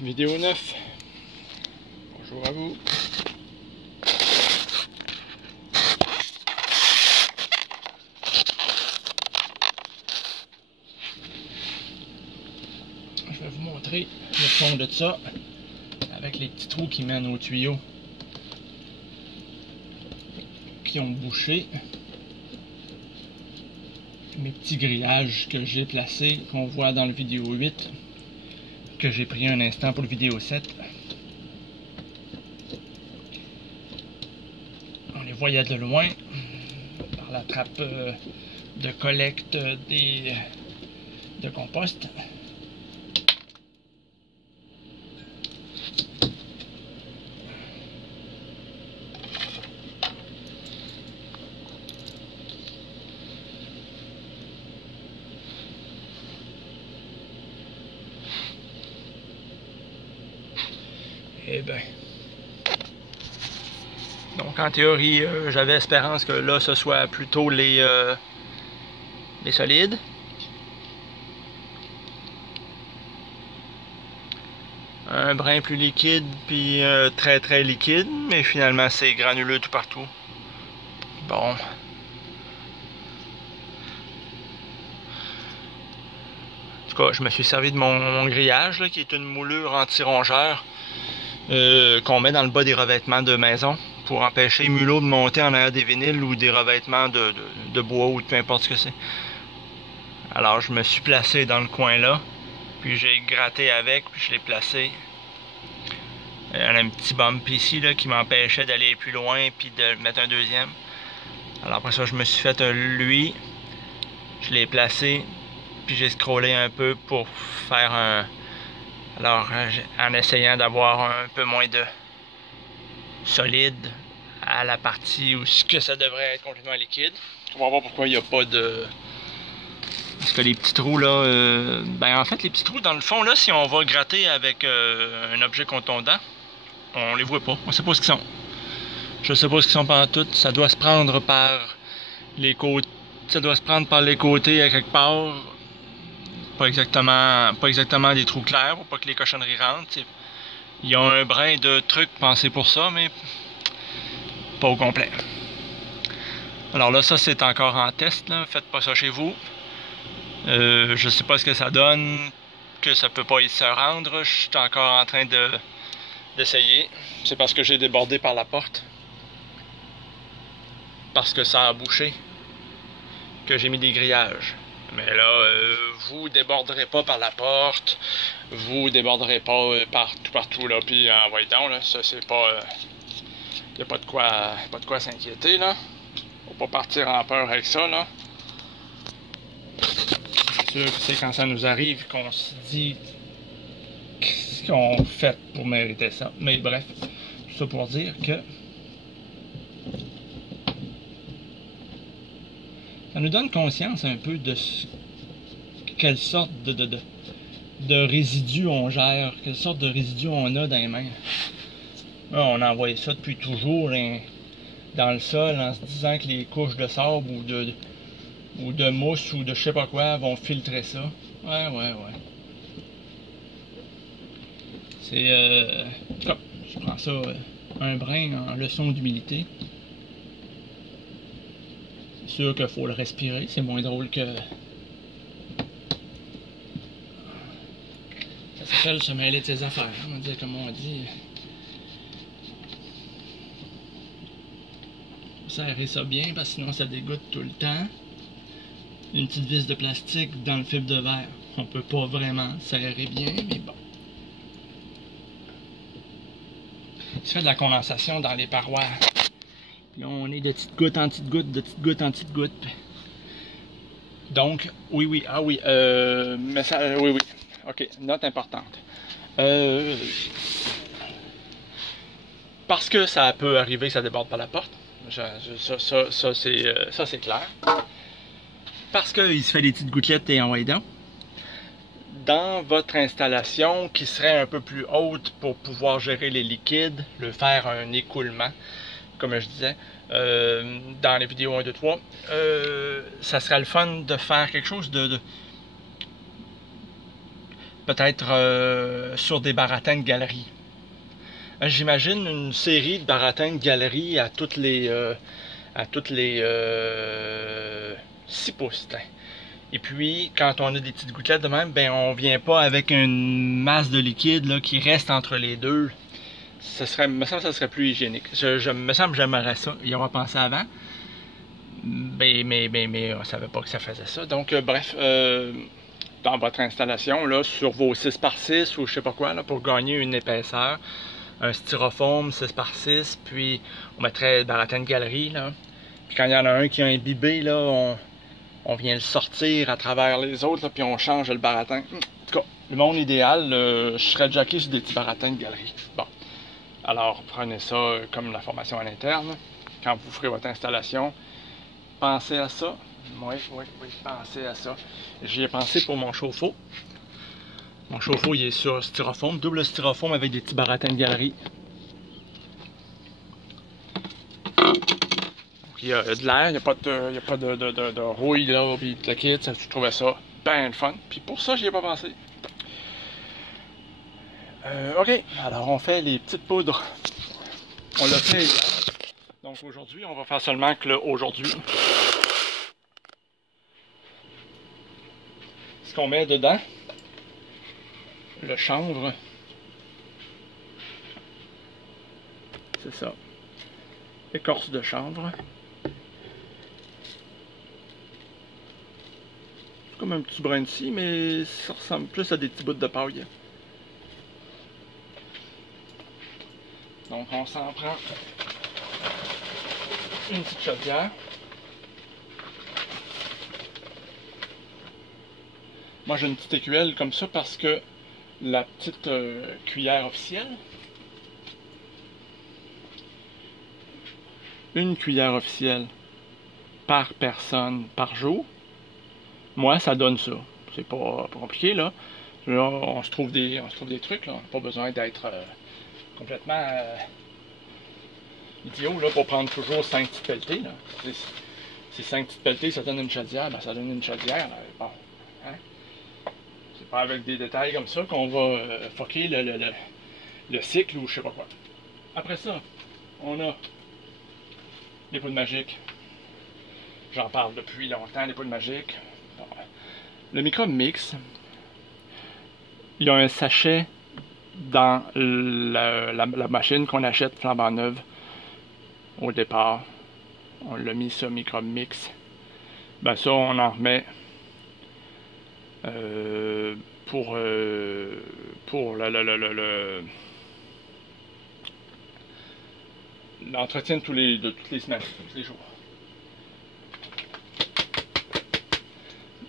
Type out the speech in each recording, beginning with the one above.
Vidéo 9. Bonjour à vous. Je vais vous montrer le fond de ça avec les petits trous qui mènent aux tuyaux qui ont bouché. Mes petits grillages que j'ai placés, qu'on voit dans le vidéo 8, que j'ai pris un instant pour le vidéo 7. On les voyait de loin par la trappe de collecte de compost. Eh ben. Donc en théorie, j'avais espérance que là ce soit plutôt les solides. Un brin plus liquide, puis très très liquide, mais finalement c'est granuleux tout partout. Bon. En tout cas, je me suis servi de mon grillage, là, qui est une moulure anti-rongeur qu'on met dans le bas des revêtements de maison pour empêcher les mulots de monter en arrière des vinyles ou des revêtements de bois ou de peu importe ce que c'est. Alors je me suis placé dans le coin là, puis j'ai gratté avec, puis je l'ai placé. Il y a un petit bump ici là, qui m'empêchait d'aller plus loin puis de mettre un deuxième. Alors après ça, je me suis fait lui, je l'ai placé, puis j'ai scrollé un peu pour faire un... Alors en essayant d'avoir un peu moins de solide à la partie où que ça devrait être complètement liquide. On va voir pourquoi il n'y a pas de... Parce que les petits trous là, ben en fait les petits trous dans le fond là, si on va gratter avec un objet contondant, on les voit pas, on sait pas ce qu'ils sont. Je sais pas ce qu'ils sont pantoute, ça doit se prendre par les côtés, ça doit se prendre par les côtés à quelque part. Pas exactement des trous clairs pour pas que les cochonneries rentrent. Il y a un brin de truc pensé pour ça, mais pas au complet. Alors là, ça c'est encore en test, là. Faites pas ça chez vous. Je sais pas ce que ça donne, que ça peut pas y se rendre. Je suis encore en train d'essayer. C'est parce que j'ai débordé par la porte. Parce que ça a bouché. Que j'ai mis des grillages. Mais là, vous déborderez pas par la porte, vous déborderez pas partout là, puis envoyez donc là, ça c'est pas, y a pas de quoi s'inquiéter là, faut pas partir en peur avec ça là. C'est sûr que c'est quand ça nous arrive qu'on se dit qu'est-ce qu'on fait pour mériter ça, mais bref, tout ça pour dire que ça nous donne conscience un peu de quelle sorte de résidus on gère, quelle sorte de résidus on a dans les mains. Là, on a envoyé ça depuis toujours dans le sol en se disant que les couches de sable ou de mousse ou de je sais pas quoi vont filtrer ça. Ouais. C'est... en tout cas, je prends ça un brin en leçon d'humilité. C'est sûr qu'il faut le respirer, c'est moins drôle que... Ça s'appelle se mêler de ses affaires, on va dire comme on dit. Serrer ça bien parce que sinon ça dégoûte tout le temps. Une petite vis de plastique dans le fibre de verre. On peut pas vraiment serrer bien, mais bon. Il se fait de la condensation dans les parois. Puis là, on est de petites gouttes en petites gouttes, de petites gouttes en petites gouttes. Donc, oui, oui, oui. Ok, note importante. Parce que ça peut arriver que ça déborde par la porte. Ça c'est clair. Parce qu'il se fait des petites gouttelettes et envoyez donc. Dans votre installation qui serait un peu plus haute pour pouvoir gérer les liquides, le faire un écoulement, comme je disais, dans les vidéos 1, 2, 3, ça serait le fun de faire quelque chose peut-être sur des baratins de galerie. J'imagine une série de baratins de galerie à toutes les 6 pouces. Et puis, quand on a des petites gouttelettes de même, ben on vient pas avec une masse de liquide là, qui reste entre les deux. Me semble que ça serait plus hygiénique. Me semble que j'aimerais ça, y avoir pensé avant. Mais on savait pas que ça faisait ça. Donc, bref, dans votre installation, là, sur vos 6x6 ou je sais pas quoi, là, pour gagner une épaisseur, un styrofoam 6x6, puis on mettrait dans la de galerie, là. Puis quand il y en a un qui a imbibé, là, on vient le sortir à travers les autres, là, puis on change le baratin. En tout cas, le monde idéal, je serais jacké sur des petits baratins de galerie. Bon. Alors, prenez ça comme la formation à l'interne. Quand vous ferez votre installation, pensez à ça. Oui, pensez à ça. J'y ai pensé pour mon chauffe-eau. Mon chauffe-eau, il est sur styrofoam, double styrofoam avec des petits baratins de galerie. Il y a de l'air, il n'y a pas de rouille là, puis de liquide, je trouvais ça bien fun. Puis pour ça, j'y ai pas pensé. Ok, alors on fait les petites poudres. On l'a fait hier. Donc aujourd'hui, on va faire seulement que le aujourd'hui. Ce qu'on met dedans, le chanvre, c'est ça, écorce de chanvre. Comme un petit brin de scie, mais ça ressemble plus à des petits bouts de paille. Donc on s'en prend une petite chaudière. Moi j'ai une petite écuelle comme ça parce que la petite cuillère officielle, une cuillère officielle par personne par jour, moi ça donne ça. C'est pas compliqué là. Là on se trouve des trucs là. On n'a pas besoin d'être complètement idiot là pour prendre toujours 5 petites pelletées là. Si 5 petites pelletées ça donne une chaudière, ben ça donne une chaudière. Bon, hein? C'est pas avec des détails comme ça qu'on va fucker le cycle ou je sais pas quoi. Après ça, on a les poudres magiques. J'en parle depuis longtemps, les poudres magiques. Bon, le microbe mix, il y a un sachet dans la machine qu'on achète flambant neuve au départ. On l'a mis ça, microbe mix. Ben ça, on en remet pour l'entretien de toutes les semaines, tous les jours.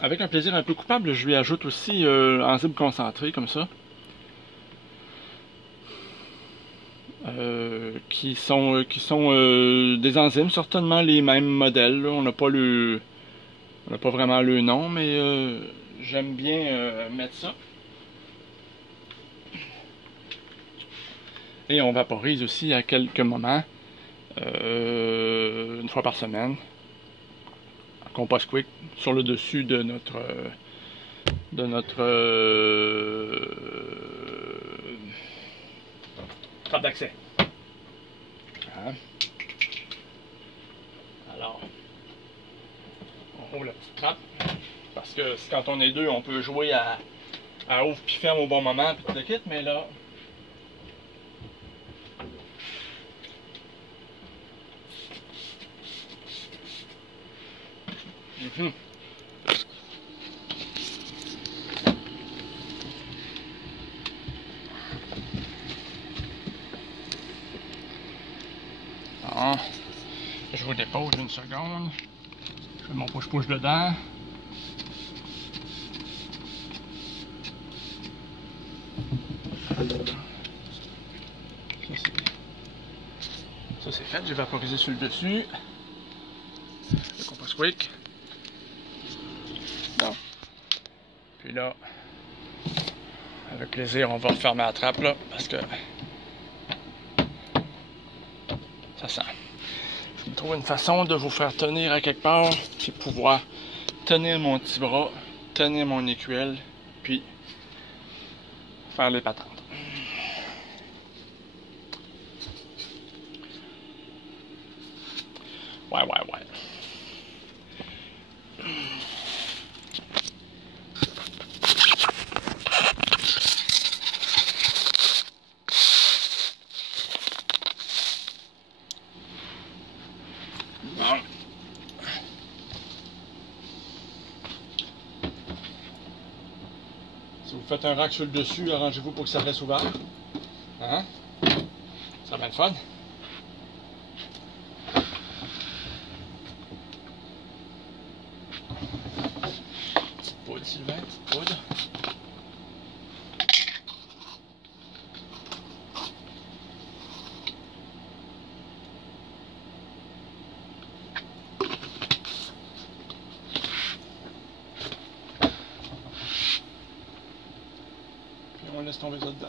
Avec un plaisir un peu coupable, je lui ajoute aussi enzymes concentrées comme ça. Qui sont des enzymes, certainement les mêmes modèles. Là. On n'a pas vraiment le nom, mais j'aime bien mettre ça. Et on vaporise aussi à quelques moments, une fois par semaine, en compost quick sur le dessus de notre trappe d'accès. Hein? Alors, on ouvre la petite trappe, parce que quand on est deux, on peut jouer à ouvre puis ferme au bon moment, puis tout le kit, mais là, Bon. Je vous dépose une seconde. Je mets mon push-push dedans. Ça c'est fait, j'ai vaporisé sur le dessus. Le compost quick. Bon. Puis là, avec plaisir, on va refermer la trappe là, parce que ça sent. Je me trouve une façon de vous faire tenir à quelque part, puis pouvoir tenir mon petit bras, tenir mon écuelle, puis faire les patentes. Ouais. Bon. Si vous faites un rack sur le dessus, arrangez-vous pour que ça reste ouvert. Hein? Ça va bien le fun. Petite poudre, Sylvain, petite poudre. Puis on laisse tomber ça dedans.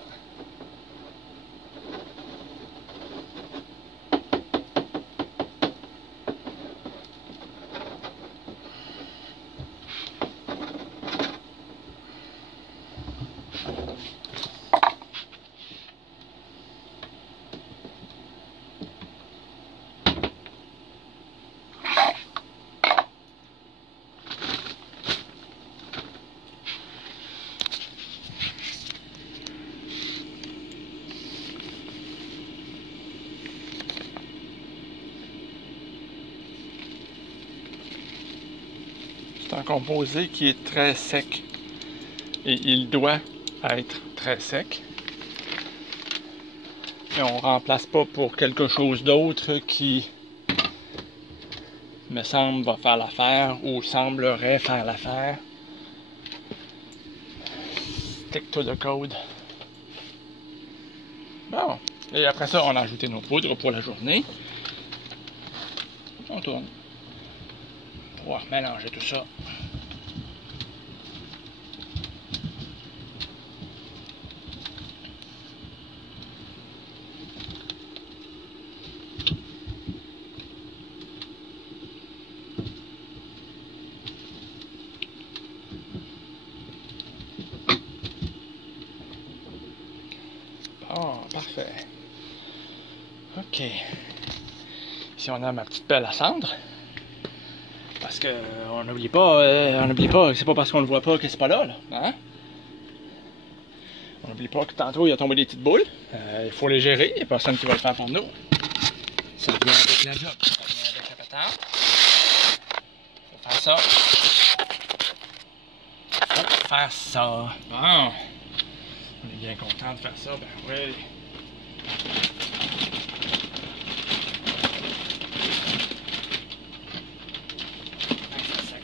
C'est un composé qui est très sec et il doit être très sec. Et on ne remplace pas pour quelque chose d'autre qui me semble va faire l'affaire ou semblerait faire l'affaire. Stick to the code. Bon. Et après ça, on a ajouté nos poudres pour la journée. On tourne. Pour mélanger tout ça. Oh, parfait. Ok. Ici, on a ma petite pelle à cendre. Parce que on n'oublie pas, c'est pas parce qu'on le voit pas que c'est pas là, hein? On n'oublie pas que tantôt il a tombé des petites boules. Il faut les gérer, il n'y a personne qui va le faire pour nous. Ça vient avec la job, ça vient avec la patente. Faut faire ça. Faut faire ça. Bon. On est bien content de faire ça, ben oui.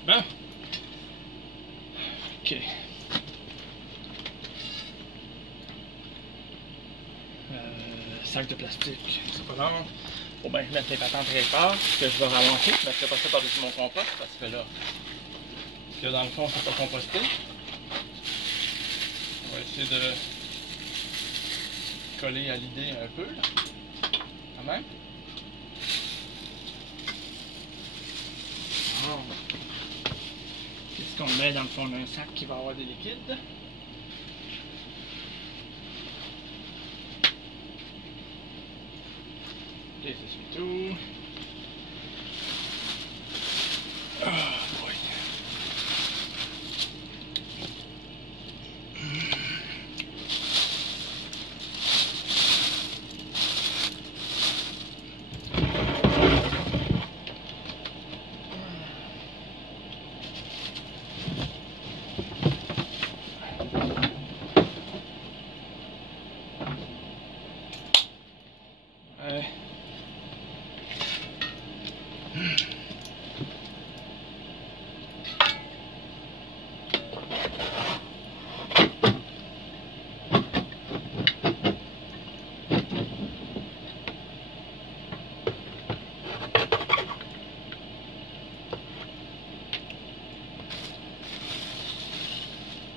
Bon. Ok. Sac de plastique, c'est pas long. Faut bien que je mette les patentes très fort, que je vais ramasser. Je mettrai pas ça par-dessus mon compost parce que là, dans le fond, c'est pas composté. On va essayer de coller à l'idée un peu, là. Quand même. Oh. Qu'est-ce qu'on met dans le fond d'un sac qui va avoir des liquides? Ok, c'est tout. Oh boy. Ouais.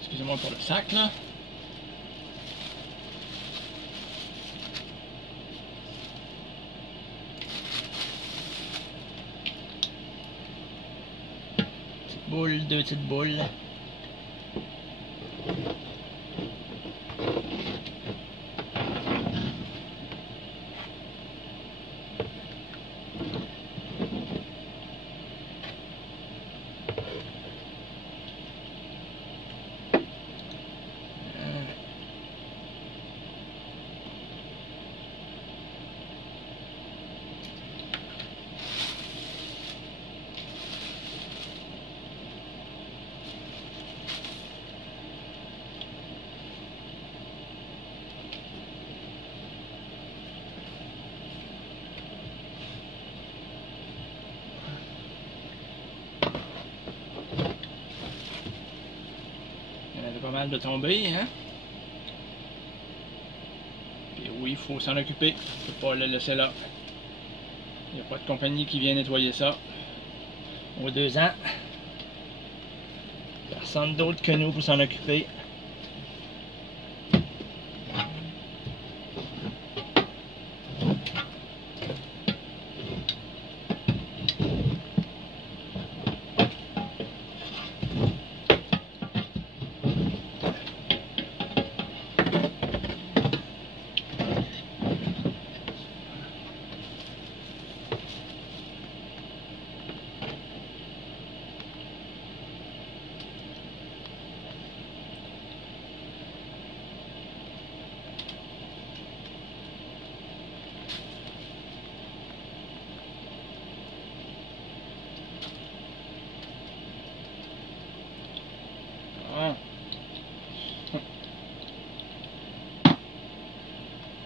Excusez-moi pour le sac là. Petite boule, deux petites boules. mal de tomber, hein? Puis oui, il faut s'en occuper. On peut pas le laisser là. Il n'y a pas de compagnie qui vient nettoyer ça. Aux 2 ans. Personne d'autre que nous pour s'en occuper.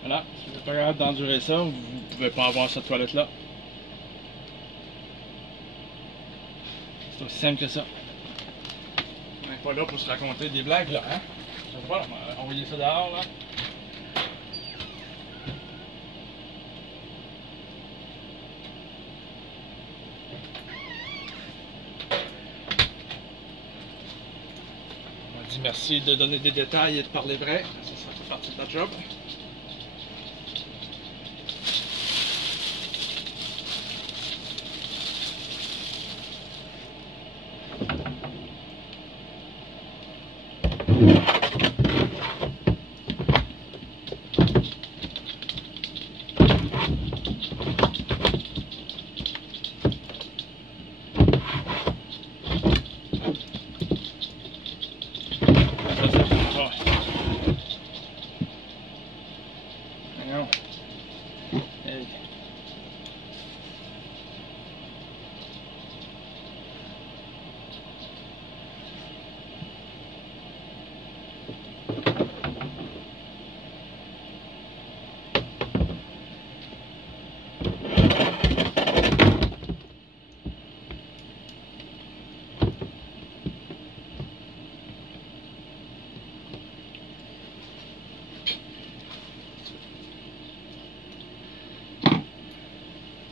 Voilà, si vous n'êtes pas capable d'endurer ça, vous ne pouvez pas avoir cette toilette-là. C'est aussi simple que ça. On n'est pas là pour se raconter des blagues, là, hein? Je sais pas, on va envoyer ça dehors, là. On m'a dit merci de donner des détails et de parler vrai. Ça fait partie de notre job.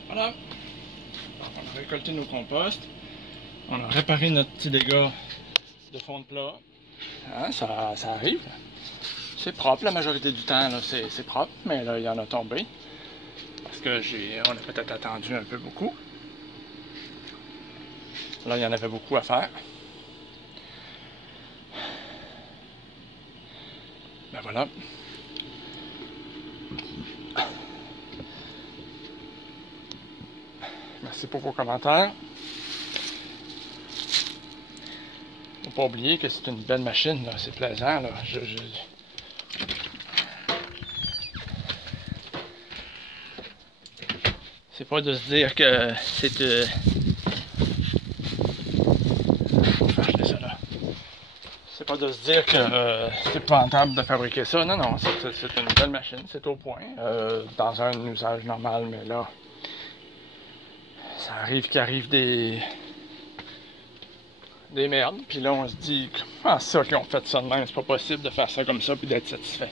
Voilà. On a récolté nos composts. On a réparé notre petit dégât de fond de plat. Hein, ça arrive. C'est propre la majorité du temps, c'est propre, mais là il y en a tombé. Parce que on a peut-être attendu un peu beaucoup. Là il y en avait beaucoup à faire. Ben voilà. Merci pour vos commentaires. Faut pas oublier que c'est une belle machine, c'est plaisant. Là. C'est pas de se dire que c'est c'est pas de se dire que c'est pas rentable de fabriquer ça. Non, non, c'est une belle machine, c'est au point. Dans un usage normal, mais là, ça arrive qu'il arrive des merdes. Puis là, on se dit, comment ça qu'ils ont fait ça de même? C'est pas possible de faire ça comme ça puis d'être satisfait.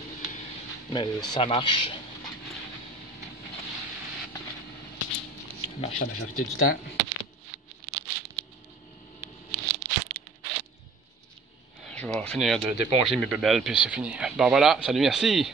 Mais ça marche. Ça marche la majorité du temps. Je vais finir d'éponger mes bébelles puis c'est fini. Bon voilà, salut, merci!